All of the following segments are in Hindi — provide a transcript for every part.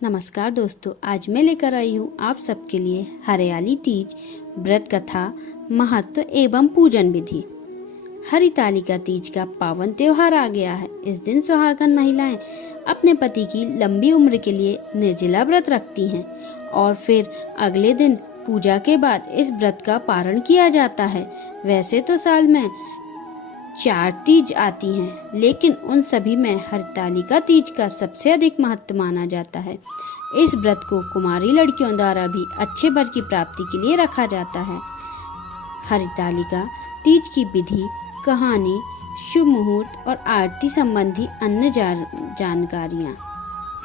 नमस्कार दोस्तों, आज मैं लेकर आई हूँ आप सबके लिए हरियाली तीज व्रत कथा, महत्व एवं पूजन विधि। हरितालिका तीज का पावन त्योहार आ गया है। इस दिन सुहागन महिलाएं अपने पति की लंबी उम्र के लिए निर्जला व्रत रखती हैं और फिर अगले दिन पूजा के बाद इस व्रत का पारण किया जाता है। वैसे तो साल में 4 तीज आती हैं, लेकिन उन सभी में हरितालिका तीज का सबसे अधिक महत्व माना जाता है। इस व्रत को कुमारी लड़कियों द्वारा भी अच्छे वर की प्राप्ति के लिए रखा जाता है। हरितालिका तीज की विधि, कहानी, शुभ मुहूर्त और आरती संबंधी अन्य जानकारियाँ।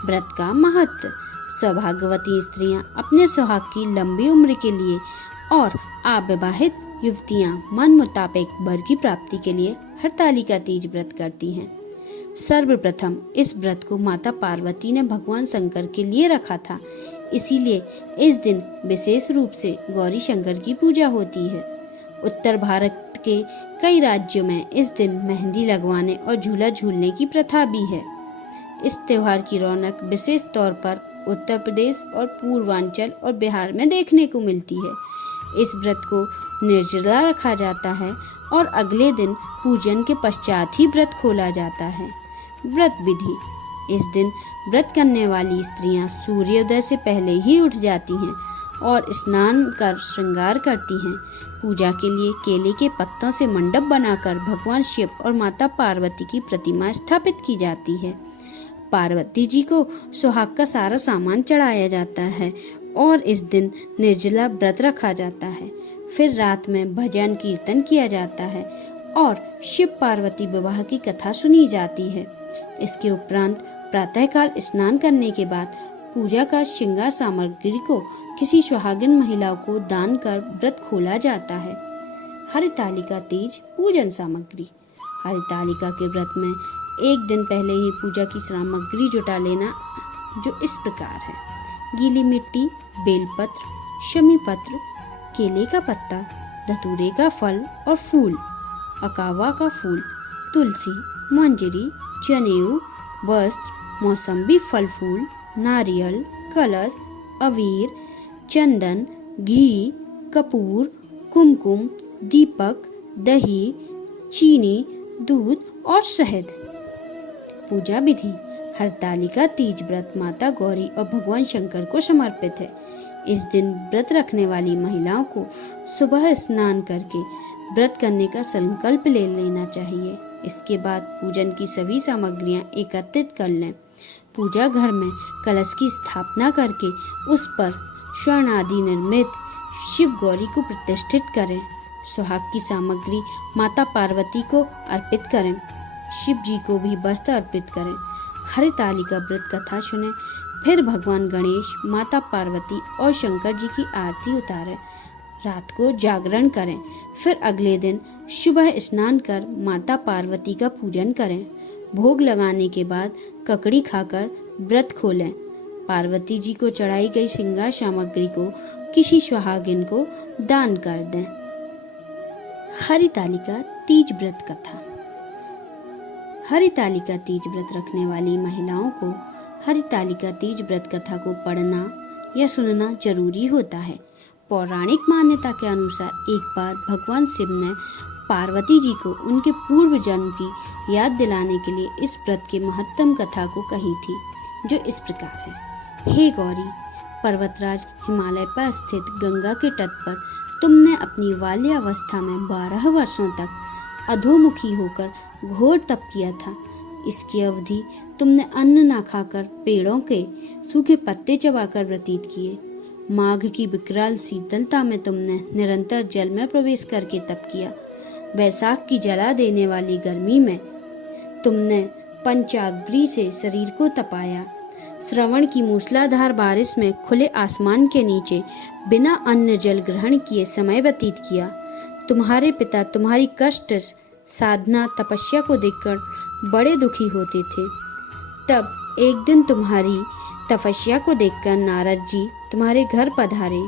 व्रत का महत्व। सौभाग्यवती स्त्रियां अपने सुहाग की लंबी उम्र के लिए और अविवाहित युवतियां मन मुताबिक वर की प्राप्ति के लिए हरितालिका तीज व्रत करती हैं। सर्वप्रथम इस व्रत को माता पार्वती ने भगवान शंकर के लिए रखा था, इसीलिए इस दिन विशेष रूप से गौरी शंकर की पूजा होती है। उत्तर भारत के कई राज्यों में इस दिन मेहंदी लगवाने और झूला झूलने की प्रथा भी है। इस त्योहार की रौनक विशेष तौर पर उत्तर प्रदेश और पूर्वांचल और बिहार में देखने को मिलती है। इस व्रत को निर्जला रखा जाता है और अगले दिन पूजन के पश्चात ही व्रत खोला जाता है। व्रत विधि। इस दिन व्रत करने वाली स्त्रियां सूर्योदय से पहले ही उठ जाती हैं और स्नान कर श्रृंगार करती हैं। पूजा के लिए केले के पत्तों से मंडप बनाकर भगवान शिव और माता पार्वती की प्रतिमा स्थापित की जाती है। पार्वती जी को सुहाग का सारा सामान चढ़ाया जाता है और इस दिन निर्जला व्रत रखा जाता है। फिर रात में भजन कीर्तन किया जाता है और शिव पार्वती विवाह की कथा सुनी जाती है। इसके उपरांत प्रातःकाल स्नान करने के बाद पूजा का श्रृंगार सामग्री को किसी सुहागिन महिलाओं को दान कर व्रत खोला जाता है। हरितालिका तीज पूजन सामग्री। हरितालिका के व्रत में एक दिन पहले ही पूजा की सामग्री जुटा लेना, जो इस प्रकार है: गीली मिट्टी, बेलपत्र, शमी पत्र, केले का पत्ता, धतूरे का फल और फूल, अकावा का फूल, तुलसी, मंजरी, जनेऊ, वस्त्र, मौसम्बी फल फूल, नारियल, कलश, अवीर, चंदन, घी, कपूर, कुमकुम, दीपक, दही, चीनी, दूध और शहद। पूजा विधि। हरितालिका तीज व्रत माता गौरी और भगवान शंकर को समर्पित है। इस दिन व्रत रखने वाली महिलाओं को सुबह स्नान करके व्रत करने का संकल्प ले लेना चाहिए। इसके बाद पूजन की सभी सामग्रियां एकत्रित कर लें। पूजा घर में कलश की स्थापना करके उस पर स्वर्ण आदि निर्मित शिव गौरी को प्रतिष्ठित करें। सुहाग की सामग्री माता पार्वती को अर्पित करें। शिव जी को भी वस्त्र अर्पित करें। हरितालिका व्रत कथा सुने, फिर भगवान गणेश, माता पार्वती और शंकर जी की आरती उतारें। रात को जागरण करें। फिर अगले दिन सुबह स्नान कर माता पार्वती का पूजन करें। भोग लगाने के बाद ककड़ी खाकर व्रत खोलें। पार्वती जी को चढ़ाई गई श्रृंगार सामग्री को किसी सुहागिन को दान कर दें। हरितालिका तीज व्रत कथा। हरितालिका तीज व्रत रखने वाली महिलाओं को हरितालिका तीज व्रत कथा को पढ़ना या सुनना जरूरी होता है। पौराणिक मान्यता के अनुसार एक बार भगवान शिव ने पार्वती जी को उनके पूर्व जन्म की याद दिलाने के लिए इस व्रत के महत्तम कथा को कही थी, जो इस प्रकार है: हे गौरी, पर्वतराज हिमालय पर स्थित गंगा के तट पर तुमने अपनी बाल्यावस्था में 12 वर्षों तक अधोमुखी होकर घोर तप किया था। इसकी अवधि तुमने अन्न ना खाकर पेड़ों के सूखे पत्ते चबाकर व्यतीत किए। माघ की विकराल शीतलता में तुमने निरंतर जल में प्रवेश करके तप किया। वैशाख की जला देने वाली गर्मी में तुमने पंचाग्नि से शरीर को तपाया। श्रवण की मूसलाधार बारिश में खुले आसमान के नीचे बिना अन्न जल ग्रहण किए समय व्यतीत किया। तुम्हारे पिता तुम्हारी कष्ट साधना तपस्या को देखकर बड़े दुखी होते थे। तब एक दिन तुम्हारी तपस्या को देखकर नारद जी तुम्हारे घर पधारे।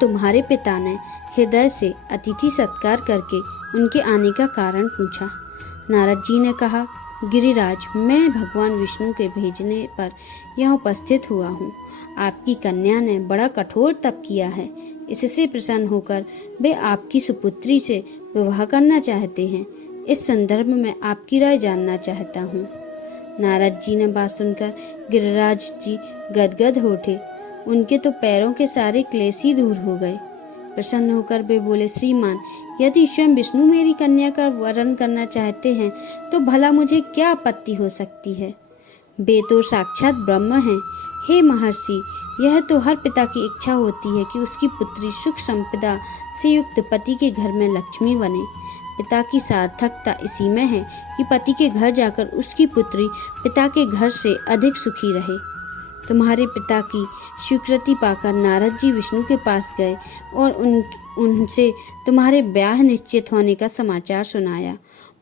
तुम्हारे पिता ने हृदय से अतिथि सत्कार करके उनके आने का कारण पूछा। नारद जी ने कहा, गिरिराज, मैं भगवान विष्णु के भेजने पर यहाँ उपस्थित हुआ हूँ। आपकी कन्या ने बड़ा कठोर तप किया है। इससे प्रसन्न होकर वे आपकी सुपुत्री से विवाह करना चाहते हैं। इस संदर्भ में आपकी राय जानना चाहता हूँ। नारद जी ने बात सुनकर गिरिराज जी गदगद हो उठे। उनके तो पैरों के सारे क्लेश ही दूर हो गए। प्रसन्न होकर वे बोले, श्रीमान, यदि स्वयं विष्णु मेरी कन्या का वरण करना चाहते हैं तो भला मुझे क्या आपत्ति हो सकती है। वे तो साक्षात ब्रह्म हैं। हे महर्षि, यह तो हर पिता की इच्छा होती है कि उसकी पुत्री सुख संपदा से युक्त पति के घर में लक्ष्मी बने। पिता की सार्थकता इसी में है कि पति के घर जाकर उसकी पुत्री पिता के घर से अधिक सुखी रहे। तुम्हारे पिता की स्वीकृति पाकर नारद जी विष्णु के पास गए और उनसे तुम्हारे ब्याह निश्चित होने का समाचार सुनाया।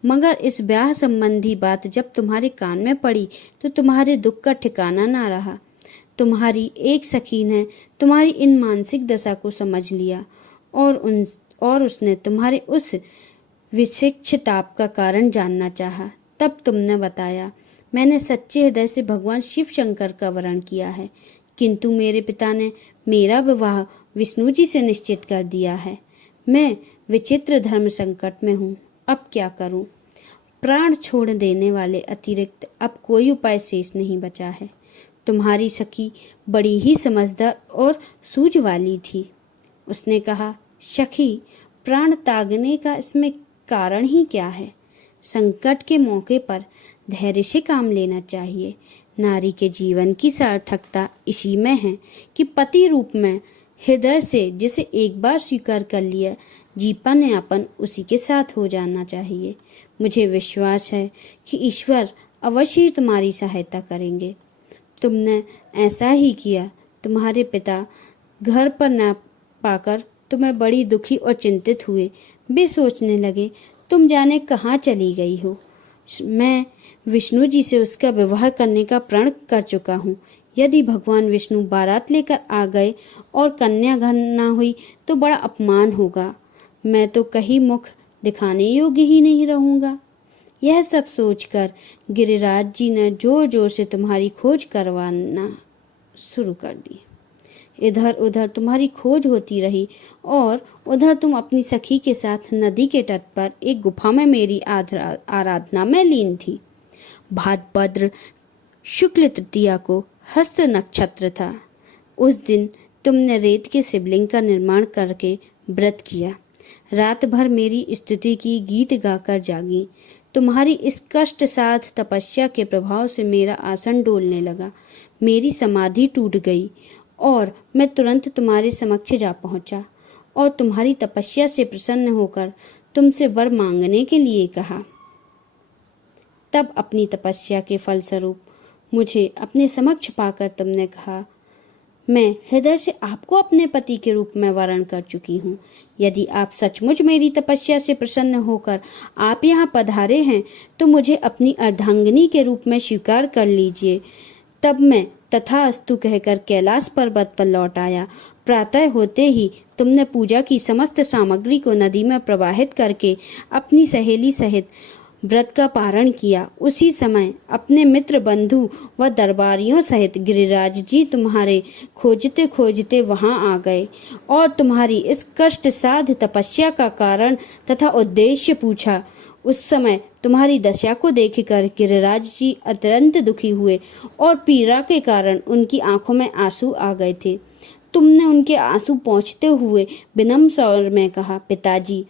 मगर इस ब्याह संबंधी बात जब तुम्हारे कान में पड़ी तो तुम्हारे दुख का ठिकाना ना रहा। तुम्हारी एक सखी ने तुम्हारी इन मानसिक दशा को समझ लिया और उसने तुम्हारे उस विशिक्षताप का कारण जानना चाहा। तब तुमने बताया, मैंने सच्चे हृदय से भगवान शिव शंकर का वरण किया है, किंतु मेरे पिता ने मेरा विवाह विष्णु जी से निश्चित कर दिया है। मैं विचित्र धर्म संकट में हूँ, अब क्या करूँ। प्राण छोड़ देने वाले अतिरिक्त अब कोई उपाय शेष नहीं बचा है। तुम्हारी सखी बड़ी ही समझदार और सूझ वाली थी। उसने कहा, सखी, प्राण त्यागने का इसमें कारण ही क्या है। संकट के मौके पर धैर्य से काम लेना चाहिए। नारी के जीवन की सार्थकता इसी में है कि पति रूप में हृदय से जिसे एक बार स्वीकार कर लिया, जीवन यापन उसी के साथ हो जाना चाहिए। मुझे विश्वास है कि ईश्वर अवश्य ही तुम्हारी सहायता करेंगे। तुमने ऐसा ही किया। तुम्हारे पिता घर पर न पाकर तुम्हें बड़ी दुखी और चिंतित हुए। वे सोचने लगे, तुम जाने कहाँ चली गई हो। मैं विष्णु जी से उसका विवाह करने का प्रण कर चुका हूँ। यदि भगवान विष्णु बारात लेकर आ गए और कन्या घर न हुई तो बड़ा अपमान होगा। मैं तो कहीं मुख दिखाने योग्य ही नहीं रहूंगा। यह सब सोचकर गिरिराज जी ने जोर जोर से तुम्हारी खोज करवाना शुरू कर दी। इधर उधर तुम्हारी खोज होती रही और उधर तुम अपनी सखी के साथ नदी के तट पर एक गुफा में मेरी आराधना में लीन थी। भाद्रपद शुक्ल तृतीया को हस्त नक्षत्र था। उस दिन तुमने रेत के शिवलिंग का निर्माण करके व्रत किया। रात भर मेरी स्तुति की, गीत गाकर जागी। तुम्हारी इस कष्ट साध तपस्या के प्रभाव से मेरा आसन डोलने लगा। मेरी समाधि टूट गई और मैं तुरंत तुम्हारे समक्ष जा पहुंचा और तुम्हारी तपस्या से प्रसन्न होकर तुमसे वर मांगने के लिए कहा। तब अपनी तपस्या के फलस्वरूप मुझे अपने समक्ष पाकर तुमने कहा, मैं हृदय से आपको अपने पति के रूप में वरण कर चुकी हूँ। यदि आप सचमुच मेरी तपस्या से प्रसन्न होकर आप यहाँ पधारे हैं तो मुझे अपनी अर्धांगिनी के रूप में स्वीकार कर लीजिए। तब मैं तथास्तु कहकर कैलाश पर्वत पर लौट आया। प्रातः होते ही तुमने पूजा की समस्त सामग्री को नदी में प्रवाहित करके अपनी सहेली सहित व्रत का पारण किया। उसी समय अपने मित्र बंधु व दरबारियों सहित गिरिराज जी तुम्हारे खोजते खोजते वहां आ गए और तुम्हारी इस कष्ट साध तपस्या का कारण तथा उद्देश्य पूछा। उस समय तुम्हारी दशा को देखकर गिरिराज जी अत्यंत दुखी हुए और पीड़ा के कारण उनकी आंखों में आंसू आ गए थे। तुमने उनके आंसू पोंछते हुए विनम्र स्वर में कहा, पिताजी,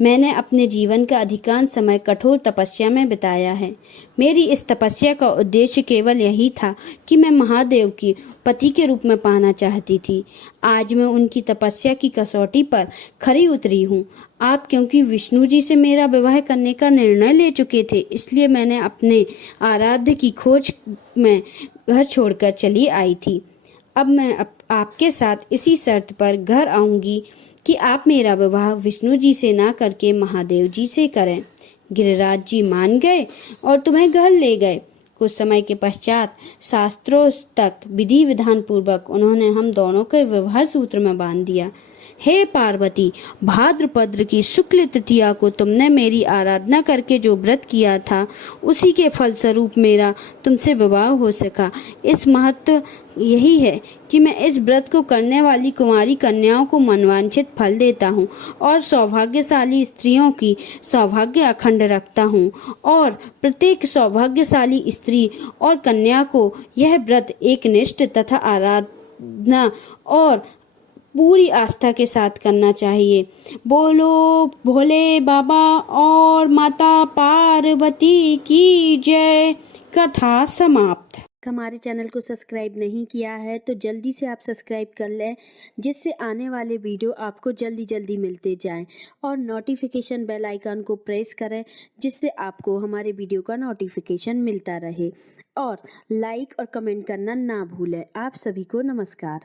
मैंने अपने जीवन का अधिकांश समय कठोर तपस्या में बिताया है। मेरी इस तपस्या का उद्देश्य केवल यही था कि मैं महादेव की पति के रूप में पाना चाहती थी। आज मैं उनकी तपस्या की कसौटी पर खरी उतरी हूँ। आप क्योंकि विष्णु जी से मेरा विवाह करने का निर्णय ले चुके थे, इसलिए मैंने अपने आराध्य की खोज में घर छोड़कर चली आई थी। अब मैं आपके साथ इसी शर्त पर घर आऊंगी कि आप मेरा विवाह विष्णु जी से ना करके महादेव जी से करें। गिरिराज जी मान गए और तुम्हें घर ले गए। कुछ समय के पश्चात शास्त्रों तक विधि विधान पूर्वक उन्होंने हम दोनों के विवाह सूत्र में बांध दिया। हे पार्वती, भाद्रपद की शुक्ल तृतीया को तुमने मेरी आराधना करके जो व्रत किया था, उसी के फलस्वरूप मेरा तुमसे विवाह हो सका। इस महत्व यही है कि मैं इस व्रत को करने वाली कुंवारी कन्याओं को मनवांछित फल देता हूँ और सौभाग्यशाली स्त्रियों की सौभाग्य अखंड रखता हूँ, और प्रत्येक सौभाग्यशाली स्त्री और कन्या को यह व्रत एक निष्ठ तथा आराधना और पूरी आस्था के साथ करना चाहिए। बोलो भोले बाबा और माता पार्वती की जय। कथा समाप्त। हमारे चैनल को सब्सक्राइब नहीं किया है तो जल्दी से आप सब्सक्राइब कर लें, जिससे आने वाले वीडियो आपको जल्दी जल्दी मिलते जाएं, और नोटिफिकेशन बेल आइकन को प्रेस करें, जिससे आपको हमारे वीडियो का नोटिफिकेशन मिलता रहे, और लाइक और कमेंट करना ना भूलें। आप सभी को नमस्कार।